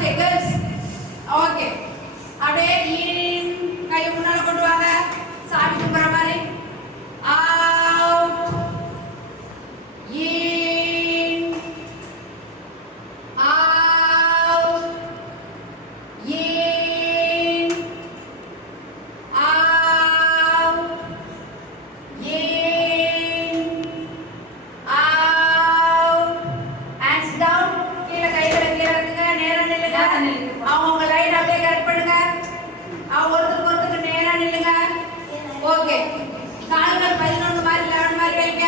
last girls okay அப்படியே இன் கை முன்னால கொண்டு வாங்க சாமி கும்பிடுற மாதிரி out in out in out in out hands down கீழ கைகளை கீழ இருக்குங்க நேரா நில்லுங்க அவங்க லைன் அப்படியே கரெக்ட் பண்ணுங்க அவங்க ஒருத்தருக்கு நேரா நில்லுங்க ஓகே கால்கள் 11 மாதிரி 11 மாதிரி வைங்க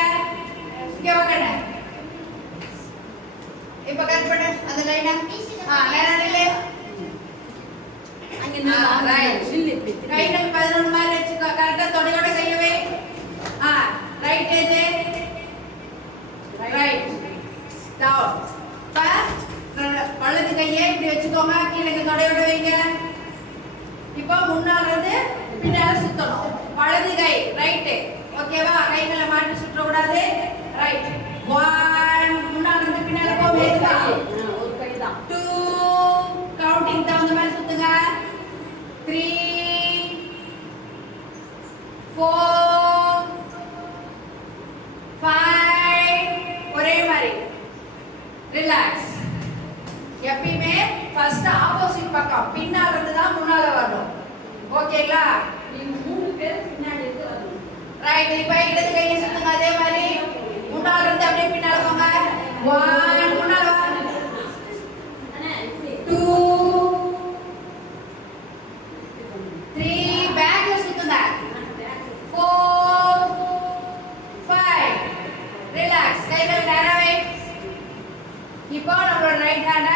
இங்க வாங்க இப்ப கரெக்ட் பண்ணு அந்த லைனை நேரா நில்லு அங்க நில்லு ரைட் கைகள் 11 மாதிரி வெச்சுக்கோ கரெக்ட்டா தொடையோட கையை வை ரைட் ஏஜ் ரைட் டவுன் வலது கையை இப்படி வச்சுக்கோங்க கீழே தொடையோட வைங்க இப்போ முன்னால இருந்து பின்னால சுத்தணும் வலது கை ரைட் ஓகேவா கைகளை மாட்டி சுற்ற கூடாது ரைட் 1 முன்னால இருந்து பின்னால போ வேகமா ஒரு கை தான் 2 கவுண்டிங் தகுந்த மாதிரி சுத்துங்க 3 4 5 ஒரே மாதிரி ரிலாக்ஸ் எப்பயுமே ஃபர்ஸ்ட் ஆப்போசிட் பக்கம் பின்னால இருந்து தான் முன்னால வரணும் ஓகேங்களா நீங்க 3 பேர் பின்னாடி இருந்து வரணும் ரைட் இப்போ இடது கையை சுத்துங்க அதே மாதிரி முன்னால இருந்து அப்படியே பின்னால போங்க 1 முன்னால வா 2 3 பேக்ல சுத்துங்க 4 5 ரிலாக்ஸ் கைகள் நேரா வை இப்போ நம்மளோட ரைட் ஹேண்ட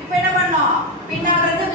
இப்போ என்ன பண்ணோம் பின்னால இருந்து